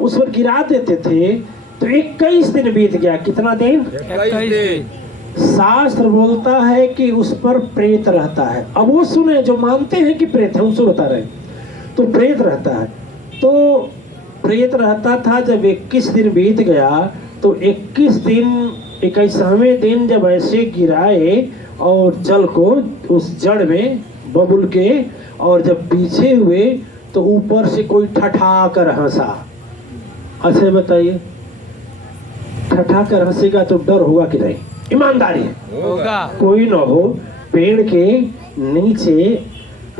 उस पर गिरा देते थे तो 21 दिन बीत गया। कितना दिन? 21 दिन। शास्त्र बोलता है कि उस पर प्रेत रहता है। अब वो सुने जो मानते हैं कि प्रेत है, उनसे बता रहे तो प्रेत रहता है। तो प्रेत रहता था। जब 21 दिन बीत गया तो 21 दिन 21वें दिन जब ऐसे गिराए और जल को उस जड़ में बबुल के, और जब पीछे हुए तो ऊपर से कोई ठठा कर हंसा। अच्छा बताइए, ठठा कर हंसेगा तो डर होगा कि नहीं? ईमानदारी होगा। कोई ना हो, पेड़ के नीचे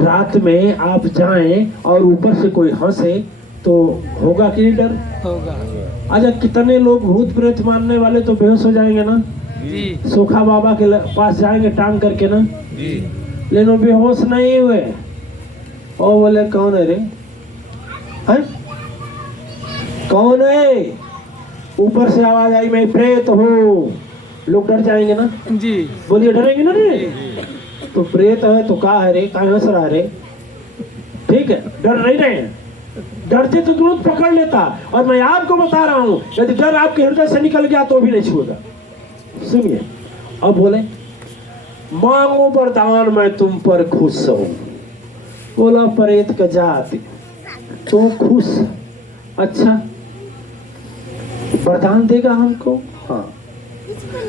रात में आप जाएं और ऊपर से कोई हंसे तो होगा कि नहीं डर? होगा। अच्छा, कितने लोग भूत प्रेत मानने वाले तो बेहोश हो जाएंगे ना जी। सोखा बाबा के पास जाएंगे टांग करके ना जी। लेकिन वो बेहोश नहीं हुए। और बोले कौन है रे? हैं? कौन है? ऊपर से आवाज आई मैं प्रेत हूँ। लोग डर जाएंगे ना जी। बोलिए, डरेंगे ना रे? तो प्रेत है तो का है रे? का हंस रहा रे? ठीक है, डर नहीं रहे हैं। डरते तो तुरंत पकड़ लेता। और मैं आपको बता रहा हूँ यदि डर आपके हृदय से निकल गया तो भी नहीं छूएगा। सुनिए, अब बोले मांगो वरदान मैं तुम पर खुश हूँ। बोला प्रेत का जाति तो खुश, अच्छा वरदान देगा हमको? हाँ,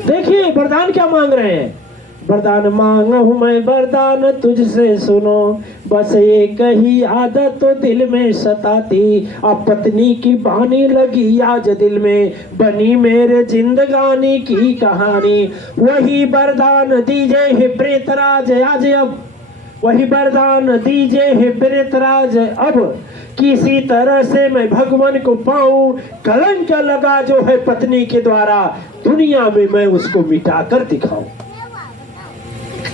देखिए वरदान क्या मांग रहे हैं। वरदान मांगा हूँ मैं वरदान तुझसे सुनो, बस एक ही आदत तो दिल में सताती, अब पत्नी की बानी लगी आज दिल में, बनी मेरे जिंदगानी की कहानी। वही वरदान दीजिए हे प्रेतराज आज, अब वही वरदान दीजिए हे प्रेतराज अब, किसी तरह से मैं भगवान को पाऊं। कलंक लगा जो है पत्नी के द्वारा, दुनिया में मैं उसको मिटा कर दिखाऊं।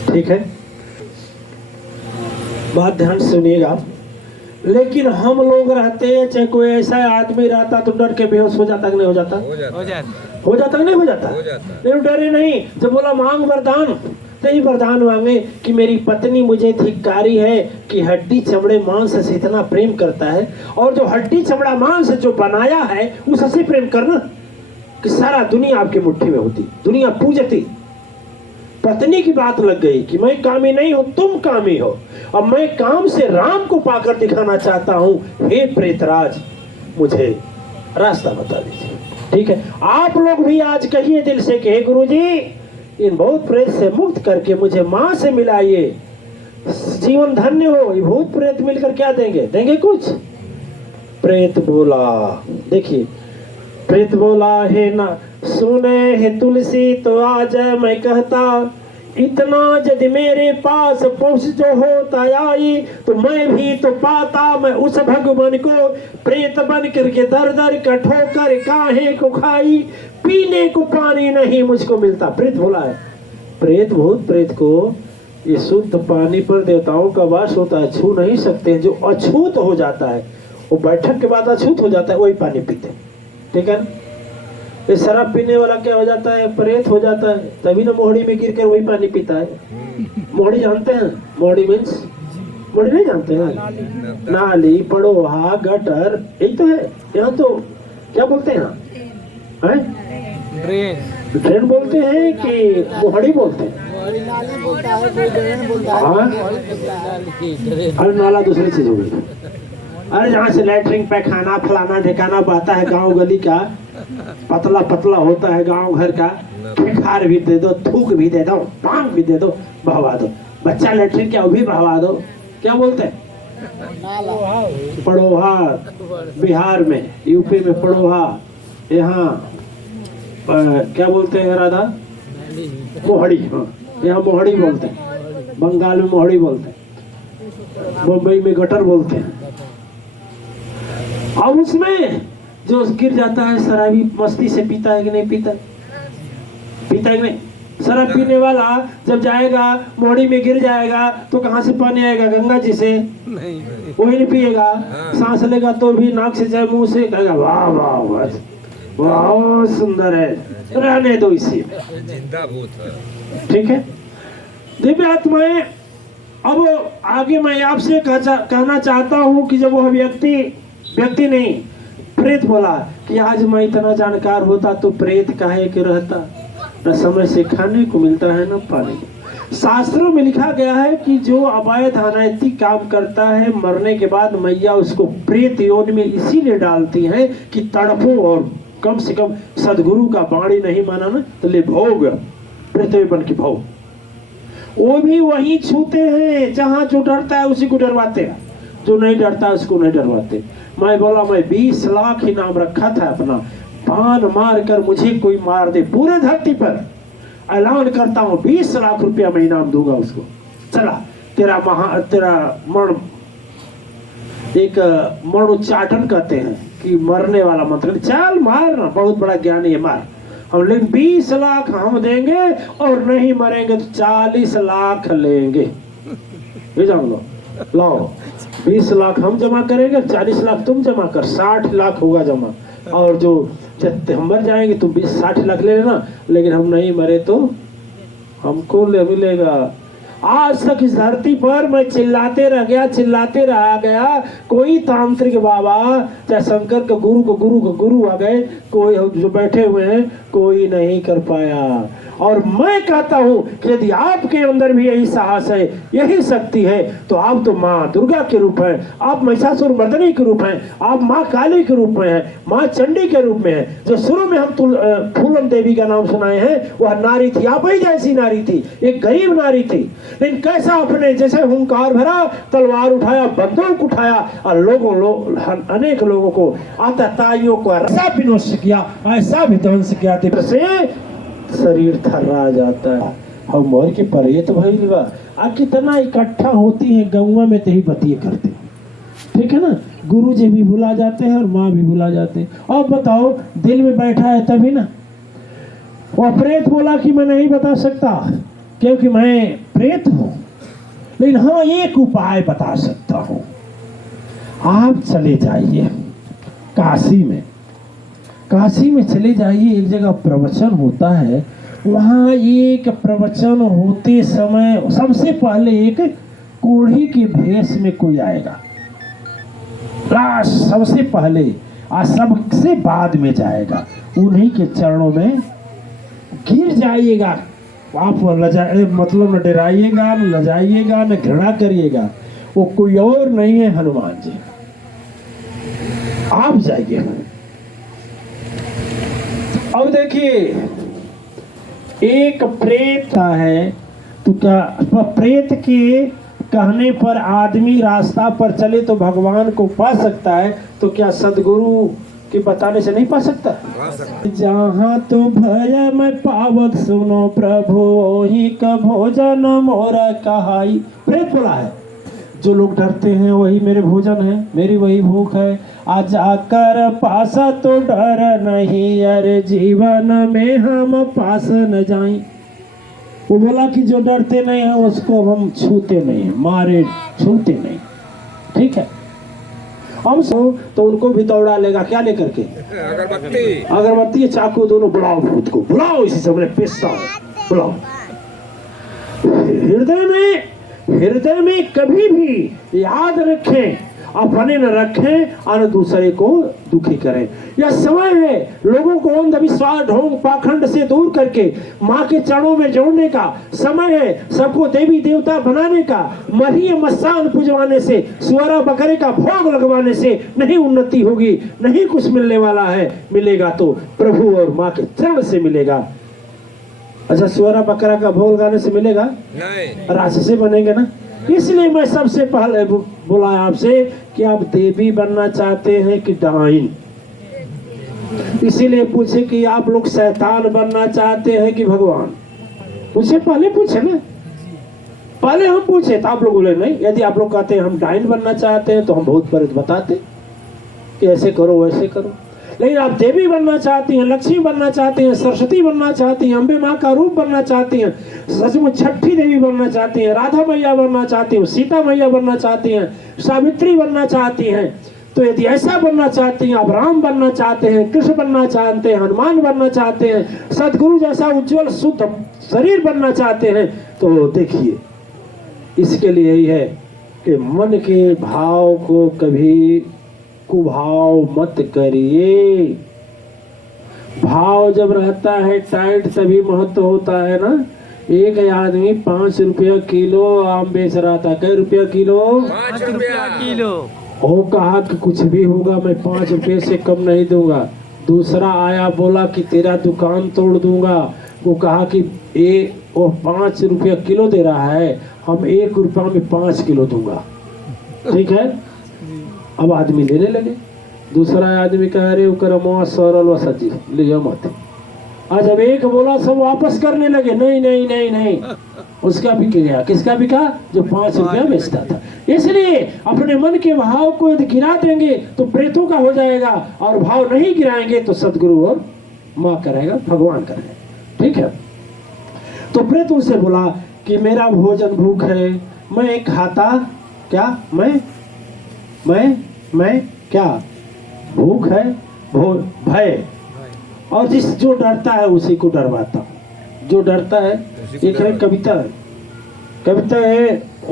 ठीक है, बात ध्यान से सुनिएगा। लेकिन हम लोग रहते हैं, चाहे कोई ऐसा आदमी रहता तो डर के बेहोश हो जाता कि नहीं हो जाता? हो जाता। हो जाता कि नहीं हो जाता? लेकिन डरे नहीं। जब बोला मांग वरदान तो ये वरदान मांगे कि मेरी पत्नी मुझे धिक्कारी है कि हड्डी चमड़े मांस से इतना प्रेम करता है, और जो हड्डी चमड़ा मांस जो बनाया है उससे प्रेम करना कि सारा दुनिया आपकी मुट्ठी में होती, दुनिया पूजती। पत्नी की बात लग गई कि मैं कामी नहीं हूं, तुम कामी हो, अब मैं काम से राम को पाकर दिखाना चाहता हूं। हे प्रेतराज मुझे रास्ता बता दीजिए। ठीक है, आप लोग भी आज कहिए दिल से कि हे गुरुजी इन भूत प्रेत से मुक्त करके मुझे माँ से मिलाइए, जीवन धन्य हो। ये भूत प्रेत मिलकर क्या देंगे? देंगे कुछ? प्रेत बोला, देखिए प्रेत बोला है ना सुने है तुलसी तो आज मैं कहता, इतना यदि मेरे पास पहुंच जो होता आई तो मैं भी तो पाता मैं उस भगवान को, प्रेत बन करके दर दर का ठोकर काहे को खाई, पीने को पानी नहीं मुझको मिलता। प्रेत बोला है, प्रेत भूत प्रेत को ये शुद्ध पानी पर देवताओं का वास होता है, छू नहीं सकते। जो अछूत हो जाता है वो बैठक के बाद अछूत हो जाता है, वही पानी पीते। ठीक है, ये शराब पीने वाला क्या हो जाता है? प्रेत हो जाता है, तभी ना मोहड़ी में गिर कर वही पानी पीता है। मोहड़ी जानते हैं? मोहड़ी मीन्स मोहड़ी नहीं जानते हैं? नाली, पड़ोहा, गटर, यही तो है। यहाँ तो क्या बोलते हैं? ड्रेन बोलते हैं कि मोहड़ी बोलते हैं? अरे नाला दूसरी चीज हो गई। अरे जहाँ से लैटरिन पैखाना फलाना ढिकाना बहता है गांव गली का, पतला पतला होता है गांव घर का, फिखार भी दे दो, थूक भी दे दो, पांग भी दे दो, बहवा दो। बच्चा लैटरिन क्या वो भी बहवा दो। क्या बोलते हैं? पड़ोहा। बिहार में, यूपी में पड़ोहा, यहाँ क्या बोलते हैं राधा? मोहड़ी। हाँ, यहाँ मोहड़ी बोलते हैं, बंगाल में मोहड़ी बोलते हैं, मुंबई में गटर बोलते हैं। अब उसमें जो गिर जाता है शराबी मस्ती से पीता है कि नहीं पीता? पीता है कि नहीं? शराब पीने वाला जब जाएगा मोहड़ी में गिर जाएगा तो कहाँ से पानी आएगा? गंगा जी से नहीं, वही नहीं पिएगा। सांस लेगा तो भी नाक से चाहे मुंह से, कहेगा वाह वाह वाह बहुत सुंदर है, रहने दो इसी में, जिंदा भूत है। ठीक है दिव्य आत्माएं, अब आगे मैं आपसे कहना चाहता हूं कि जब वह व्यक्ति नहीं प्रेत बोला कि आज मैं इतना जानकार होता तो प्रेत काहे के रहता, न समय से खाने को मिलता है न पानी को। शास्त्रों में लिखा गया है कि जो अवैध अनैतिक काम करता है मरने के बाद मैया उसको प्रेत योनि में इसीलिए डालती है कि तड़पो और कम से कम सदगुरु का वाणी नहीं माना ना तो ले भोग, प्रेत बन के भोग। वो भी वही छूते हैं जहां जो डरता है उसी को डरवाते हैं, जो नहीं डरता उसको नहीं डरवाते। मैं बोला मैं 20 लाख इनाम रखा था अपना, बाण मार कर मुझे कोई मार दे पूरे धरती पर ऐलान करता हूँ 20 लाख रुपया मैं इनाम दूंगा उसको। चला तेरा मरण, एक मरण उच्चाटन कहते हैं कि मरने वाला मंत्र, चल मार ना, बहुत बड़ा ज्ञानी है, मार। हम लेकिन 20 लाख हम देंगे और नहीं मरेंगे तो 40 लाख लेंगे, ये जान लो। लो 20 लाख हम जमा करेंगे, 40 लाख तुम जमा कर, 60 लाख होगा जमा। और जो जब हम मर जाएंगे तुम 20-60 लाख ले लेना, लेकिन हम नहीं मरे तो हमको ले मिलेगा। आज तक इस धरती पर मैं चिल्लाते रह गया, चिल्लाते रहा गया, कोई तांत्रिक बाबा चाहे शंकर के गुरु आ गए, कोई जो बैठे हुए हैं कोई नहीं कर पाया। और मैं कहता हूं कि यदि आपके अंदर भी यही साहस है, यही शक्ति है, तो आप तो माँ दुर्गा के रूप हैं, आप महिषासुर मर्दिनी के रूप हैं, आप माँ काली के रूप में हैं, माँ चंडी के रूप में हैं। जो शुरू में हम फूलन देवी का नाम सुनाए हैं वह नारी थी, आप ही जैसी नारी थी, एक गरीब नारी थी, लेकिन कैसा अपने जैसे हुंकार भरा, तलवार उठाया, बंदूक उठाया और अनेक लोगों को आतताइयों को ऐसा विध्वंस किया, ऐसा विध्वंस किया से शरीर थर्रा जाता है। हम मोर के परेत भइल बा आ कितना इकट्ठा होती है गौवा में, तही बतिए करते, ठीक है ना। गुरु जी भी भुला जाते हैं और माँ भी भुला जाते हैं। और बताओ दिल में बैठा है तभी ना। वो प्रेत बोला कि मैं नहीं बता सकता क्योंकि मैं प्रेत हूं, लेकिन हाँ एक उपाय बता सकता हूं। आप चले जाइए काशी में चले जाइए, एक जगह प्रवचन होता है, वहाँ एक प्रवचन होते समय सबसे पहले एक कोढ़ी के भेष में कोई आएगा, सबसे पहले और सबसे बाद में जाएगा, उन्हीं के चरणों में गिर जाइएगा। आप मतलब न डराइएगा, न लजाइएगा, न घृणा करिएगा, वो कोई और नहीं है, हनुमान जी। आप जाइए और देखिए एक प्रेत है, तो क्या प्रेत के कहने पर आदमी रास्ता पर चले तो भगवान को पा सकता है, तो क्या सदगुरु के बताने से नहीं पा सकता? जहाँ तो भय मैं पावत सुनो प्रभु वही का भोजन मोरा कहाई। प्रेत बोला है जो लोग डरते हैं वही मेरे भोजन है, मेरी वही भूख है। आज आकर पासा तो डर नहीं, अरे जीवन में हम पास न जाएं। वो बोला कि जो डरते नहीं हैं उसको हम छूते नहीं, मारे छूते नहीं, ठीक है। हम सो तो उनको भी दौड़ा लेगा, क्या लेकर के? अगरबत्ती चाकू दोनों, बुलाओ भूत को, बुलाओ, इसी समय पेशा बुलाओ। हृदय में कभी भी याद रखें, अपने न रखें और दूसरे को दुखी करें। यह समय है लोगों को अंधविश्वास ढोंग पाखंड से दूर करके माँ के चरणों में जोड़ने का समय है, सबको देवी देवता बनाने का। मरी मसान पुजवाने से, सुअरा बकरे का भोग लगवाने से नहीं उन्नति होगी, नहीं कुछ मिलने वाला है। मिलेगा तो प्रभु और माँ के चरण से मिलेगा। अच्छा, सुअरा बकरा का भोग लगाने से मिलेगा नहीं, राक्षसी बनेंगे ना। इसलिए मैं सबसे पहले बोला आपसे कि आप देवी बनना चाहते हैं कि डाइन। इसीलिए पूछे कि आप लोग शैतान बनना चाहते हैं कि भगवान। मुझसे पहले पूछे ना, पहले हम पूछे तो आप लोग बोले नहीं। यदि आप लोग कहते हैं हम डाइन बनना चाहते हैं तो हम बहुत पर बताते कि ऐसे करो वैसे करो। लेकिन आप देवी बनना चाहती हैं, लक्ष्मी बनना चाहती हैं, सरस्वती बनना चाहती हैं, अम्बे माँ का रूप बनना चाहती हैं, सचमुच छठी देवी बनना चाहती हैं, राधा मैया बनना चाहती हैं, सीता मैया बनना चाहती हैं, सावित्री बनना चाहती हैं, तो यदि ऐसा बनना चाहती हैं, आप राम बनना चाहते हैं, कृष्ण बनना चाहते हैं, हनुमान बनना चाहते हैं, सदगुरु जैसा उज्जवल शुद्ध शरीर बनना चाहते हैं, तो देखिए इसके लिए यही है कि मन के भाव को कभी कुभाव मत करिए। भाव जब रहता है टाइट तभी महत्व होता है ना। एक आदमी 5 रुपया किलो आम बेच रहा था। कै रुपया किलो? 5 रुपया किलो। वो कहा कि कुछ भी होगा मैं 5 रुपये से कम नहीं दूंगा। दूसरा आया बोला कि तेरा दुकान तोड़ दूंगा। वो कहा कि वो 5 रुपया किलो दे रहा है, हम 1 रुपया में 5 किलो दूंगा। ठीक है, अब आदमी लेने लगे। दूसरा आदमी कह रहे करम सरल व सजी लियो मत। आज जब एक बोला सब वापस करने लगे, नहीं नहीं नहीं नहीं, उसका बिक गया। किसका बिका? जो 5 रुपया बेचता था। इसलिए अपने मन के भाव को यदि गिरा देंगे तो प्रेतों का हो जाएगा, और भाव नहीं गिराएंगे तो सदगुरु और माँ करेगा, भगवान करेगा। ठीक है, तो प्रेत उनसे बोला कि मेरा भोजन भूख है, मैं खाता क्या? मैं क्या? भूख है, भय। और जो डरता है उसी को डरवाता। जो डरता है, एक है कविता है